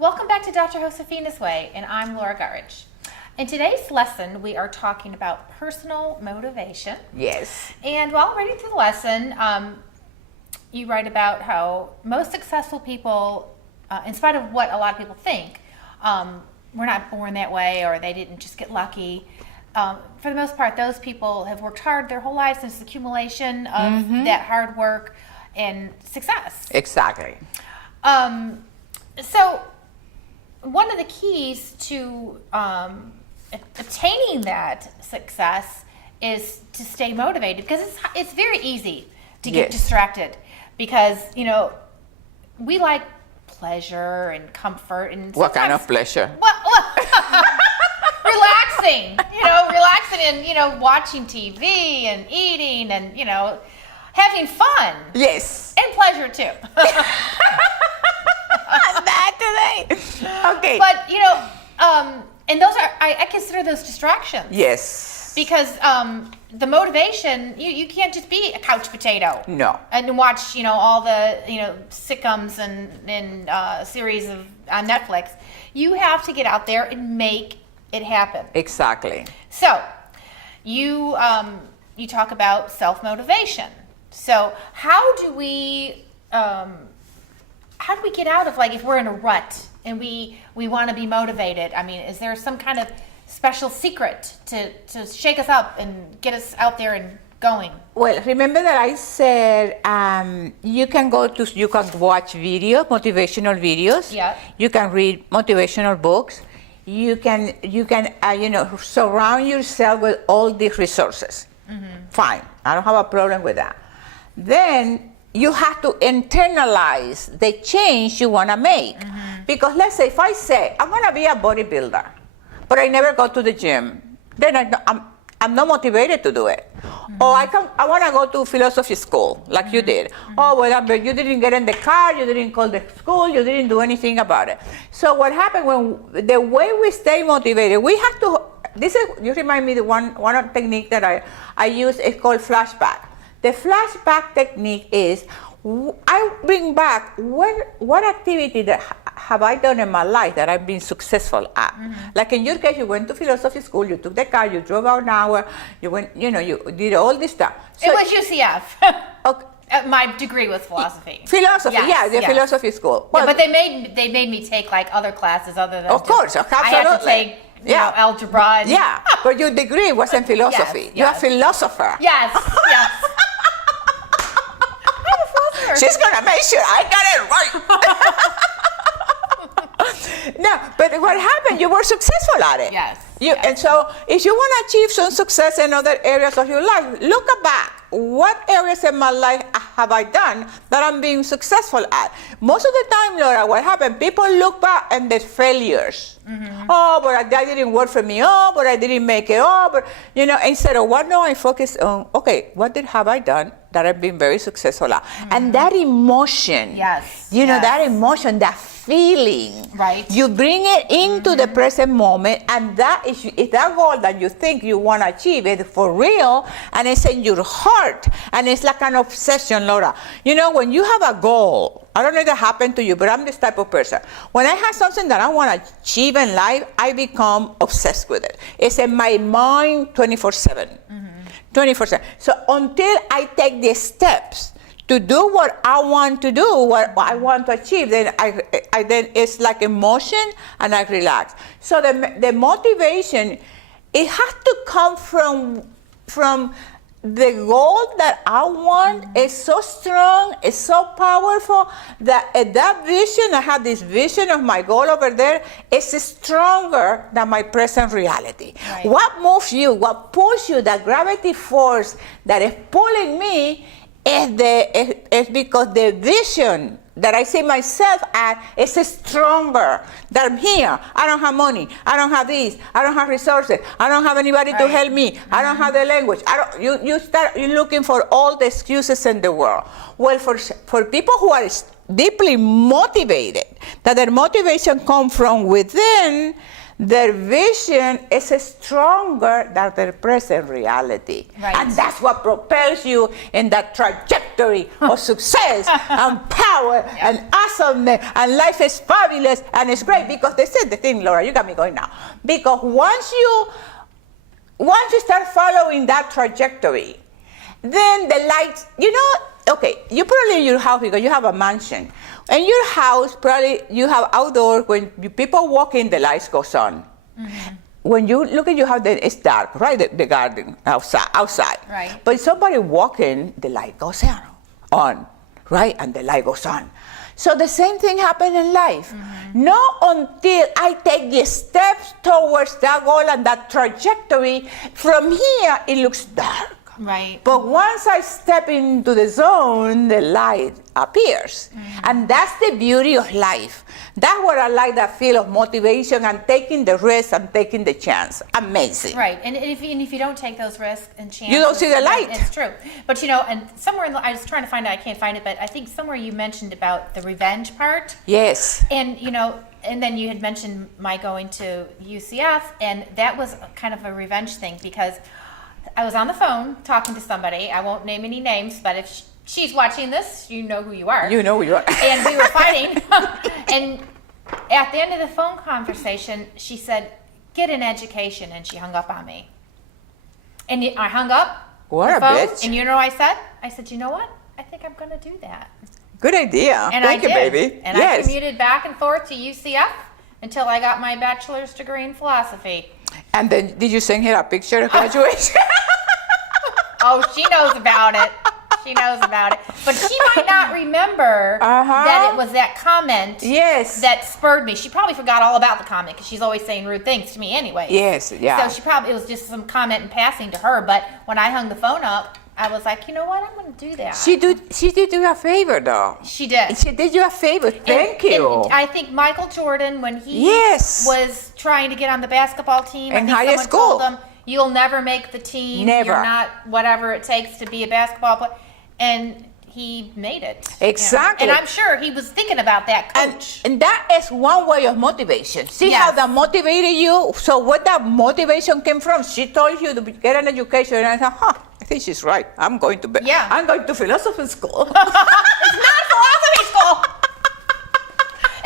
Welcome back to Dr. Josefina's Way, and I'm Laura Guttridge. In today's lesson, we are talking about personal motivation. Yes. And while reading through the lesson, you write about how most successful people, in spite of what a lot of people think, were not born that way or they didn't just get lucky. For the most part, those people have worked hard their whole lives. There's accumulation of that hard work and success. Exactly. So one of the keys to obtaining that success is to stay motivated, because it's very easy to get distracted, because we like pleasure and comfort and what kind of pleasure? Well, relaxing and watching TV and eating and having fun. Yes. And pleasure too. That today. Okay. But and those are I consider those distractions. Yes. Because the motivation, you can't just be a couch potato. No. And watch all the sitcoms and series on Netflix. You have to get out there and make it happen. Exactly. So you talk about self-motivation. So how do we get out of, if we're in a rut and we want to be motivated? I mean, is there some kind of special secret to shake us up and get us out there and going? Well, remember that I said you can watch videos, motivational videos. Yeah. You can read motivational books. You can surround yourself with all these resources. Fine, I don't have a problem with that. Then you have to internalize the change you want to make. Because let's say if I say I'm going to be a bodybuilder, but I never go to the gym, then I'm not motivated to do it. Or I want to go to philosophy school like you did. Oh, well, but you didn't get in the car, you didn't call the school, you didn't do anything about it. So what happened when the way we stay motivated, we have to. You remind me the one technique that I use is called flashback. The flashback technique is I bring back what activity that have I done in my life that I've been successful at. Like in your case, you went to philosophy school, you took the car, you drove out an hour, you went, you did all this stuff. So, it was UCF. Okay. My degree was philosophy. Philosophy, Yes. philosophy school. Well, But they made me take other classes other than. Of course, absolutely. I had to take algebra. And, but your degree was in philosophy. Yes, You're a philosopher. Yes. She's gonna make sure I got it right. No, but what happened? You were successful at it. Yes. And so, if you want to achieve some success in other areas of your life, look back. What areas in my life have I done that I'm being successful at? Most of the time, Laura, what happened? People look back and there's failures. Oh, but that didn't work for me. Oh, but I didn't make it. Oh, but instead of what? No, I focus on what have I done that I've been very successful at, and that emotion. That emotion, that feeling. Right. You bring it into the present moment, and that is that goal that you think you want to achieve it for real, and it's in your heart, and it's like an obsession, Laura. When you have a goal, I don't know if that happened to you, but I'm this type of person. When I have something that I want to achieve in life, I become obsessed with it. It's in my mind 24/7. 24/7. So until I take the steps to do what I want to do, what I want to achieve, then I then it's like emotion, and I relax. So the motivation, it has to come from the goal that I want is so strong, is so powerful that that vision, I have this vision of my goal over there, is stronger than my present reality. Right. What moves you, what pulls you, that gravity force that is pulling me is because the vision that I see myself at is stronger. That I'm here. I don't have money. I don't have this. I don't have resources. I don't have anybody to help me. I don't have the language. You're looking for all the excuses in the world. Well, for people who are deeply motivated, that their motivation comes from within, their vision is stronger than their present reality. Right. And that's what propels you in that trajectory of success and power and awesomeness, and life is fabulous and it's great. Because they said the thing, Laura, you got me going now. Because once you start following that trajectory, then the lights, okay, you probably in your house, because you have a mansion. In your house, probably you have outdoors, when people walk in, the lights goes on. Mm-hmm. When you look at your house, then it's dark, right? The garden outside. Right. But somebody walking, the light goes on, right? And the light goes on. So the same thing happened in life. Mm-hmm. Not until I take the steps towards that goal and that trajectory, from here it looks dark. Right. But once I step into the zone, the light appears. Mm-hmm. And that's the beauty of life. That's what I like, that feel of motivation and taking the risk and taking the chance. Amazing. Right. And if you don't take those risks and chances, you don't see the light. It's true. But and somewhere I was trying to find it, I can't find it, but I think somewhere you mentioned about the revenge part. Yes. And and then you had mentioned my going to UCF, and that was kind of a revenge thing, because I was on the phone talking to somebody. I won't name any names, but if she's watching this, you know who you are. You know who you are. And we were fighting. And at the end of the phone conversation, she said, "Get an education," and she hung up on me. And I hung up what the phone, bitch. and you know what I said? I said, "You know what? I think I'm going to do that." Good idea. And Thank you, did. baby. And yes. I commuted back and forth to UCF until I got my bachelor's degree in philosophy. And then did you send her a picture of graduation? Oh, she knows about it. She knows about it. But she might not remember that it was that comment that spurred me. She probably forgot all about the comment, because she's always saying rude things to me anyway. Yes, yeah. So it was just some comment in passing to her. But when I hung the phone up, I was like, you know what? I'm going to do that. She did you a favor, though. She did. She did you a favor. Thank you. And I think Michael Jordan, when he was trying to get on the basketball team, in high someone school, told him, "You'll never make the team. Never. You're not whatever it takes to be a basketball player." And he made it. Exactly. And I'm sure he was thinking about that coach. And that is one way of motivation. See how that motivated you? So where that motivation came from? She told you to get an education, and I thought, I think she's right. I'm going to I'm going to philosophy school. It's not philosophy school.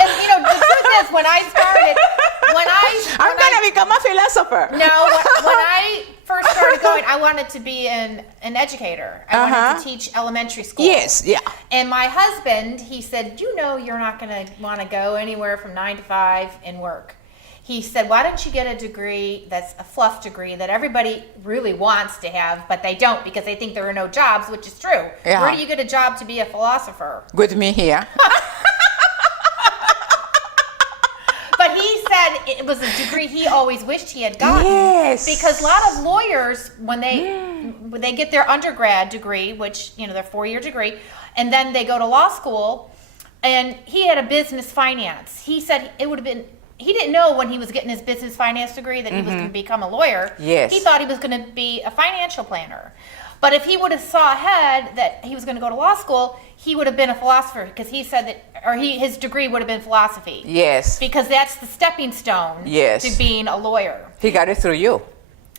And the truth is, when I'm going to become a philosopher. No, when I first started going, I wanted to be an educator. I wanted to teach elementary school. Yes, yeah. And my husband, he said, you're not going to want to go anywhere from 9 to 5 and work. He said, why don't you get a degree that's a fluff degree that everybody really wants to have, but they don't, because they think there are no jobs, which is true. Yeah. Where do you get a job to be a philosopher? With me here. But he said it was a degree he always wished he had gotten. Yes. Because a lot of lawyers, when they get their undergrad degree, which, their 4-year degree, and then they go to law school, and he had a business finance. He said it would have been, he didn't know when he was getting his business finance degree that he was going to become a lawyer. Yes. He thought he was going to be a financial planner. But if he would have saw ahead that he was going to go to law school, he would have been a philosopher, because he said that, his degree would have been philosophy. Yes. Because that's the stepping stone to being a lawyer. He got it through you.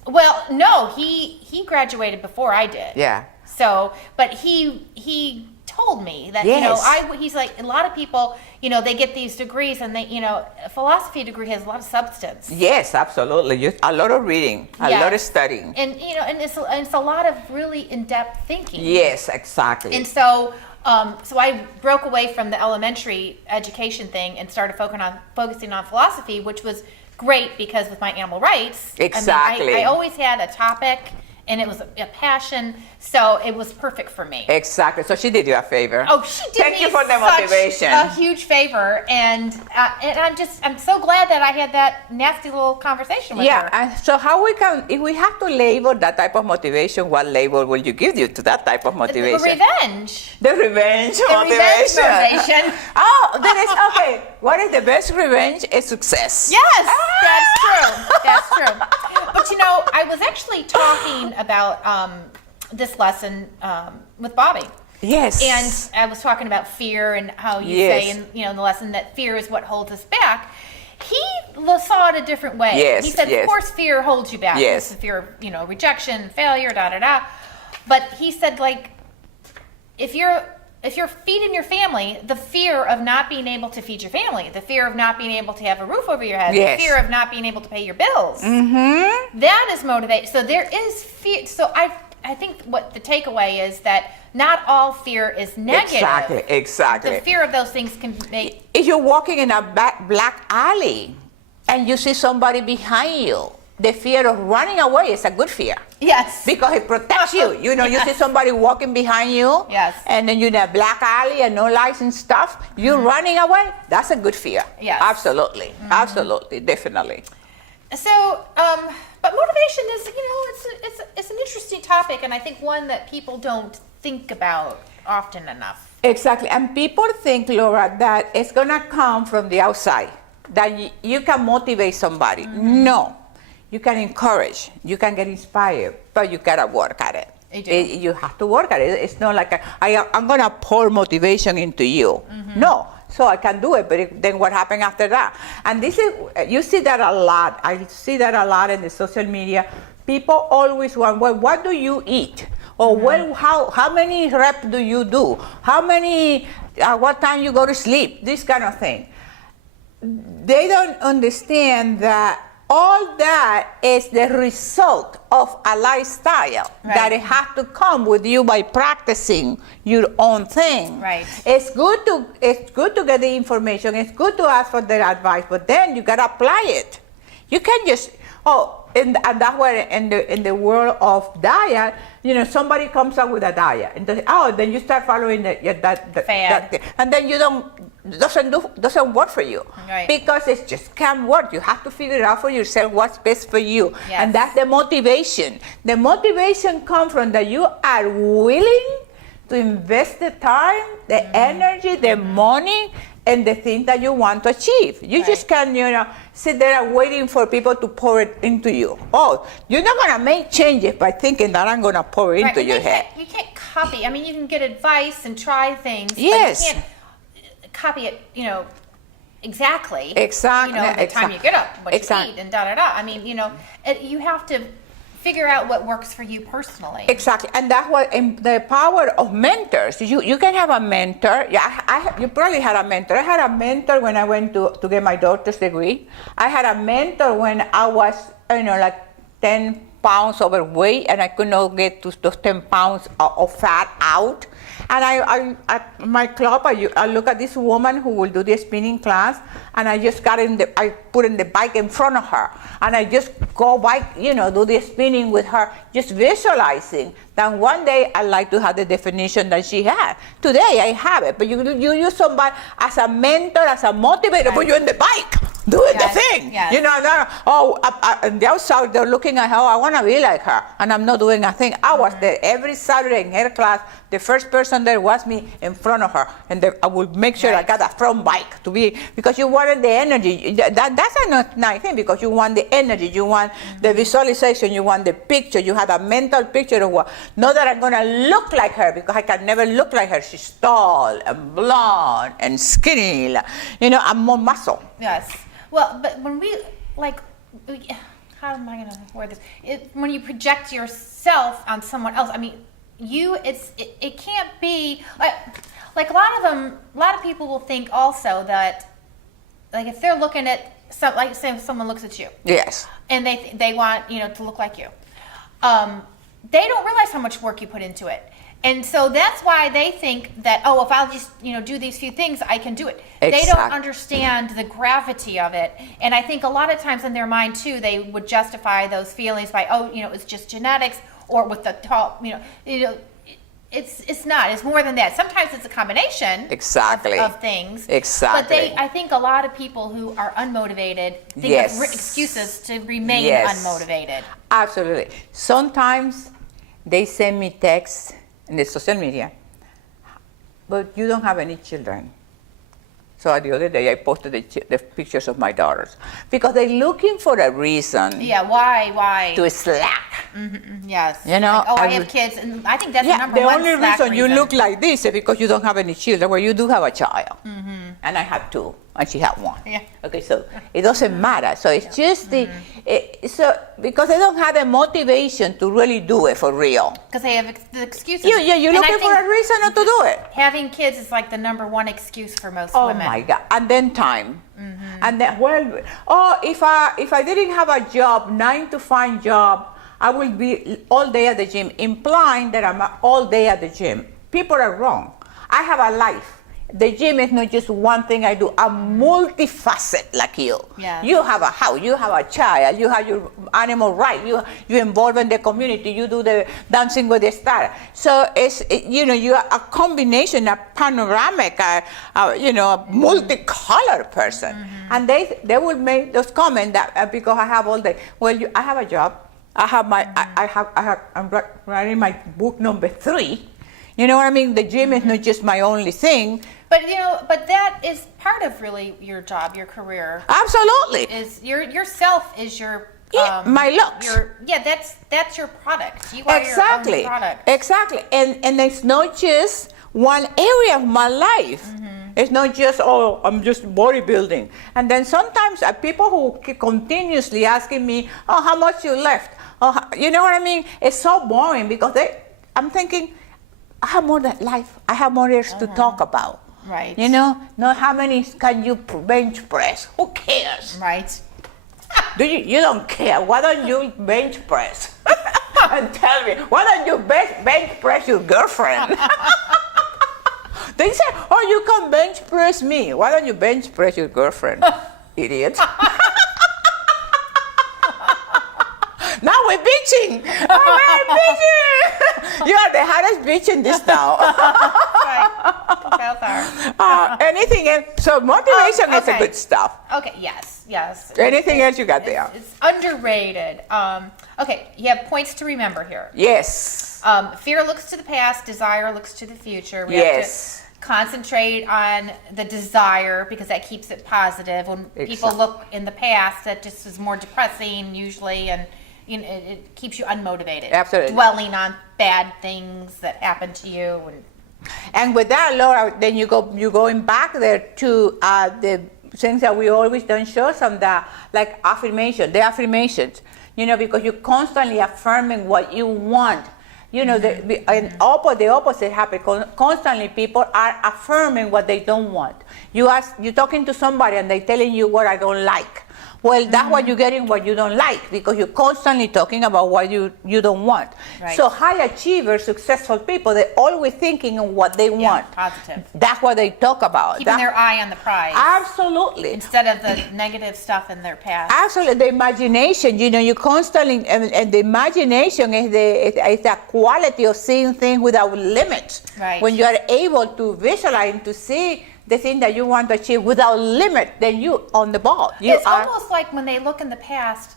Well, no, he graduated before I did. Yeah. So, but he told me that, he's like, a lot of people, they get these degrees, and they, a philosophy degree has a lot of substance. Yes, absolutely. A lot of reading, a lot of studying. And, and it's a lot of really in-depth thinking. Yes, exactly. And so, so I broke away from the elementary education thing and started focusing on philosophy, which was great, because with my animal rights, exactly. I always had a topic, and it was a passion, so it was perfect for me. Exactly. So she did you a favor. Oh, she did Thank me you for the motivation. A huge favor, and I'm so glad that I had that nasty little conversation with her. Yeah. So how if we have to label that type of motivation, what label will you give you to that type of motivation? The revenge. The revenge motivation. Oh, that is okay. What is the best revenge? Is success. Yes, that's true. That's true. But I was actually talking about this lesson with Bobby. Yes. And I was talking about fear, and how you say in the lesson that fear is what holds us back. he saw it a different way. Yes, he said, yes. of course, fear holds you back. Yes. It's the fear of, rejection, failure, But he said, like, if you're feeding your family, the fear of not being able to feed your family, the fear of not being able to have a roof over your head, Yes. the fear of not being able to pay your bills, Mm-hmm. that is motivation. So there is fear. So I think what the takeaway is that not all fear is negative. Exactly. The fear of those things can make... If you're walking in a black alley and you see somebody behind you, the fear of running away is a good fear. Yes. Because it protects you. You see somebody walking behind you, Yes. and then you're in a black alley and no lights and stuff, you're running away, that's a good fear. Yes. Absolutely. Absolutely. Definitely. So, but motivation is, it's an interesting topic, and I think one that people don't think about often enough. Exactly. And people think, Laura, that it's going to come from the outside, that you can motivate somebody. No. You can encourage, you can get inspired, but you gotta work at it. You have to work at it. It's not like I'm gonna pour motivation into you. No, so I can do it, but then what happened after that? And this is, you see that a lot. I see that a lot in the social media. People always want, well, what do you eat? Or well, how many reps do you do? How many, what time you go to sleep? This kind of thing. They don't understand that all that is the result of a lifestyle, that it has to come with you by practicing your own thing. Right. It's good to get the information. It's good to ask for their advice, but then you gotta apply it. You can't just and that's why in the world of diet, somebody comes up with a diet, and then you start following that, and then you doesn't work for you, right. Because it just can't work. You have to figure out for yourself what's best for you, yes. And that's the motivation. The motivation comes from that you are willing to invest the time, the energy, the money, and the thing that you want to achieve. You just can't, sit there waiting for people to pour it into you. You're not gonna make changes by thinking that I'm gonna pour it into your head. You can't copy. I mean, you can get advice and try things, yes. But you can't copy it, exactly. Exactly. The time you get up, what you eat, and I mean, you have to figure out what works for you personally. Exactly, and that's what the power of mentors. You can have a mentor. Yeah, you probably had a mentor. I had a mentor when I went to get my doctor's degree. I had a mentor when I was, like 10 pounds overweight, and I could not get those 10 pounds of fat out. And I at my club, I look at this woman who will do the spinning class, and I just I put in the bike in front of her, and I just go bike, do the spinning with her, just visualizing that one day I'd like to have the definition that she had. Today I have it, but you use somebody as a mentor, as a motivator, but you're in the bike doing the thing. Yes. On the outside they're looking at her, I want to be like her, and I'm not doing a thing. I was there every Saturday in her class. The first person there was me in front of her, and I would make sure I got a front bike to be, because you wanted the energy. That's a nice thing, because you want the energy, you want the visualization, you want the picture. You had a mental picture of what. Not that I'm gonna look like her, because I can never look like her. She's tall and blonde and skinny, and more muscle. Yes. Well, but when how am I going to word this? When you project yourself on someone else, I mean, it can't be like a lot of people will think also that, like, if they're looking at say if someone looks at you, yes, and they want to look like you, they don't realize how much work you put into it. And so that's why they think that, if I'll just, do these few things, I can do it. Exactly. They don't understand the gravity of it. And I think a lot of times in their mind, too, they would justify those feelings by, it's just genetics, or with the tall, it's not. It's more than that. Sometimes it's a combination of things. Exactly. But I think a lot of people who are unmotivated think yes. of excuses to remain yes. unmotivated. Absolutely. Sometimes they send me texts in the social media, but you don't have any children. So the other day I posted the pictures of my daughters, because they're looking for a reason. Yeah, why? To slack. Yes. You know, Like, oh, I I have will- kids, and I think that's Yeah, the number the one only slack reason you look like this is because you don't have any children, where you do have a child. And I have two, and she had one. Yeah. Okay, so it doesn't matter. So it's just so because they don't have the motivation to really do it for real. Because they have the excuses. You're And I looking for think a reason not to do it. having kids is like the number one excuse for most Oh women. my God! And then time, and then if I didn't have a job, 9 to 5 job, I will be all day at the gym, implying that I'm all day at the gym. People are wrong. I have a life. The gym is not just one thing I do. I'm multifaceted like you. Yes. You have a house, you have a child, you have your animal right, you involve in the community, you do the dancing with the star. So you are a combination, a panoramic, a multicolored person. And they will make those comments that because I have all the, I have a job. I have I'm writing my book number 3. You know what I mean? The gym is not just my only thing. But that is part of really your job, your career. Absolutely. Is yourself is your my looks. That's your product. You are Exactly. your own product. Exactly. And it's not just one area of my life. It's not just, I'm just bodybuilding. And then sometimes people who keep continuously asking me, how much you left? You know what I mean? It's so boring because I'm thinking, I have more than life. I have more years to talk about. Right. You know, not how many can you bench press? Who cares? Right. You don't care. Why don't you bench press? And tell me, why don't you bench press your girlfriend? They say, you can bench press me. Why don't you bench press your girlfriend? Idiot. Now we're bitching. We're bitching. You are the hottest bitch in this town. Right. Both are. Anything else? So motivation is a Okay. good stuff. Okay. Yes. Anything else you got there? It's underrated. Okay. You have points to remember here. Yes. Fear looks to the past. Desire looks to the future. We Yes. have to concentrate on the desire because that keeps it positive. When people Exactly. look in the past, that just is more depressing usually, and it keeps you unmotivated. Absolutely. Dwelling on bad things that happen to you. And with that, Laura, then you're going back there to the things that we always don't show some that, like the affirmations, because you're constantly affirming what you want. The opposite happens. Constantly, people are affirming what they don't want. You're talking to somebody and they're telling you what I don't like. Well, that's what you're getting, what you don't like, because you're constantly talking about what you don't want. Right. So high achievers, successful people, they're always thinking of what they want. Positive. That's what they talk about. Keeping their eye on the prize. Absolutely. Instead of the negative stuff in their past. Absolutely. The imagination, you constantly, and the imagination is the quality of seeing things without limits. Right. When you are able to visualize and to see the thing that you want to achieve without limit, then you on the ball. It's almost like when they look in the past,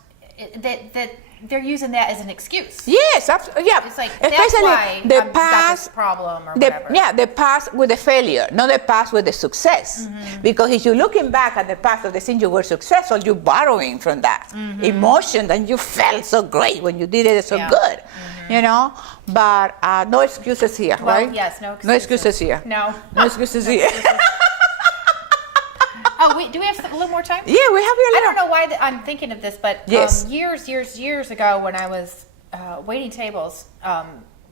that they're using that as an excuse. Yes, absolutely. Yeah. It's like, especially that's why the I've got this past problem or whatever. the past with the failure, not the past with the success. Because if you're looking back at the past of the things you were successful, you're borrowing from that emotion, and you felt so great when you did it so good. But no excuses here, Well, right? yes, no excuses. No excuses here. No. No excuses here. Do we have a little more time? Yeah, we have here. I don't know why I'm thinking of this, but Yes. years ago when I was waiting tables,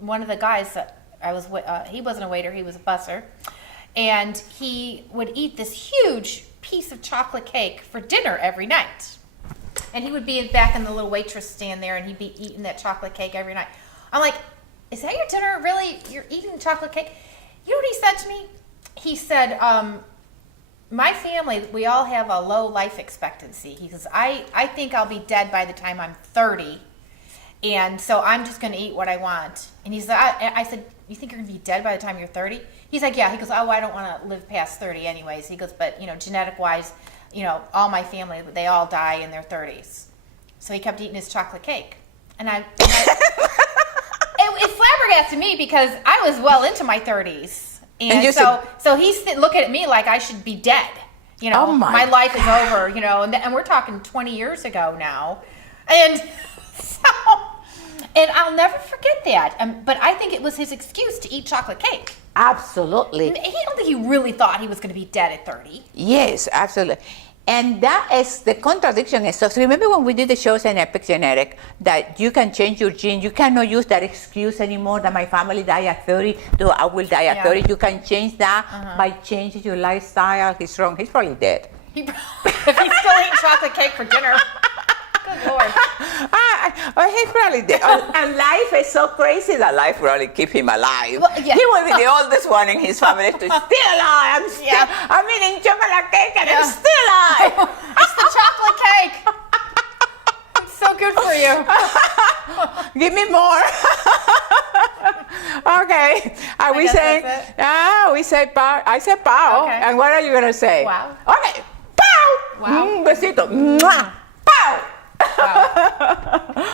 one of the guys that I was with, he wasn't a waiter, he was a busser, and he would eat this huge piece of chocolate cake for dinner every night. And he would be back in the little waitress stand there, and he'd be eating that chocolate cake every night. I'm like, is that your dinner? Really? You're eating chocolate cake? You know what he said to me? He said, my family, we all have a low life expectancy. He says, I think I'll be dead by the time I'm 30. And so I'm just going to eat what I want. And he said, I said, you think you're going to be dead by the time you're 30? He's like, yeah. He goes, I don't want to live past 30 anyways. He goes, but, genetic wise, all my family, they all die in their 30s. So he kept eating his chocolate cake. And it flabbergasted me because I was well into my 30s. And so he's looking at me like I should be dead. Oh my life is over, and we're talking 20 years ago now. And so, And I'll never forget that. But I think it was his excuse to eat chocolate cake. Absolutely. I don't think he really thought he was going to be dead at 30. Yes, absolutely. And that is the contradiction and stuff. So remember when we did the shows in epigenetic that you can change your gene, you cannot use that excuse anymore that my family died at 30, so I will die at 30. You can change that by changing your lifestyle. He's wrong. He's probably dead. If he's still eating chocolate cake for dinner. Good Lord. He's probably dead. And life is so crazy that life really keep him alive. Well, yeah. He will be the oldest one in his family to still alive. I'm eating chocolate cake and I'm still alive. It's the chocolate cake. It's so good for you. Give me more. Okay. Are we saying? We say pow. I said pow. Okay. And what are you gonna say? Wow. Okay. Pow. Wow. Besito. Mwah. Pow. Wow.